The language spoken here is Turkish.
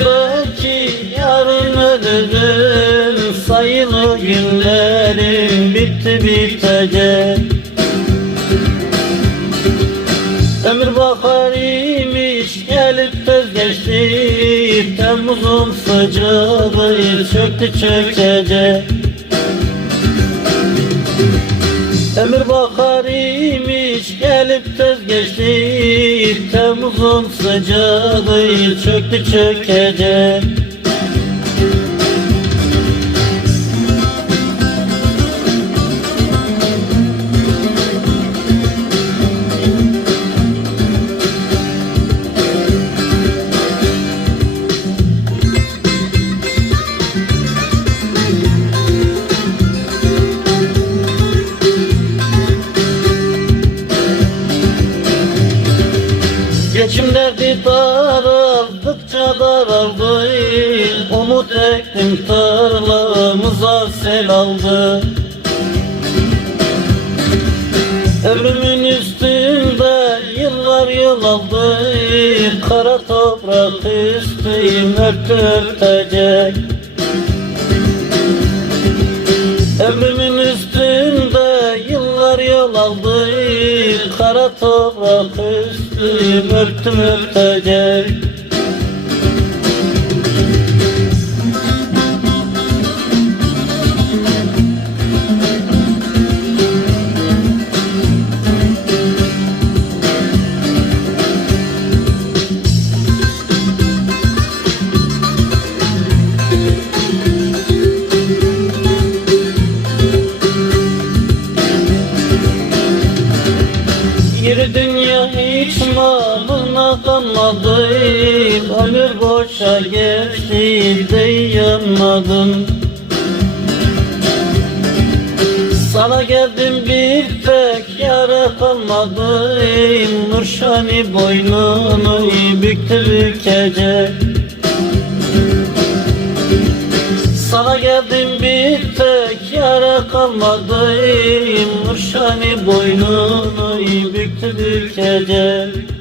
Başımdaki yarın ödedim Sayılı günlerim bitti bitecek. Ömür bahar imiş gelip tez geçti Temmuz'un sıcağı çöktü çökecek. Ömür bahar Temmuz'un sıcağı çöktü çökecek Geçim derdi daraldıkça daraldı. Umut ektim tarlamıza sel aldı. Ömrümün üstünde yıllar yıl aldı. Kara toprak üstüm örtü örtecek. Ömrümün üstünde yıllar yol aldı. Kara toprak üstüm örtüm örtecek Yürü dünya hiç malına kanmadı Ömür boşa geçti de yanmadım. Sana geldim bir tek yara kalmadı Nurşani boynunu büktü bükecek Sana geldim bir tek yara kalmadı Nurşani boynunu büktü bükecek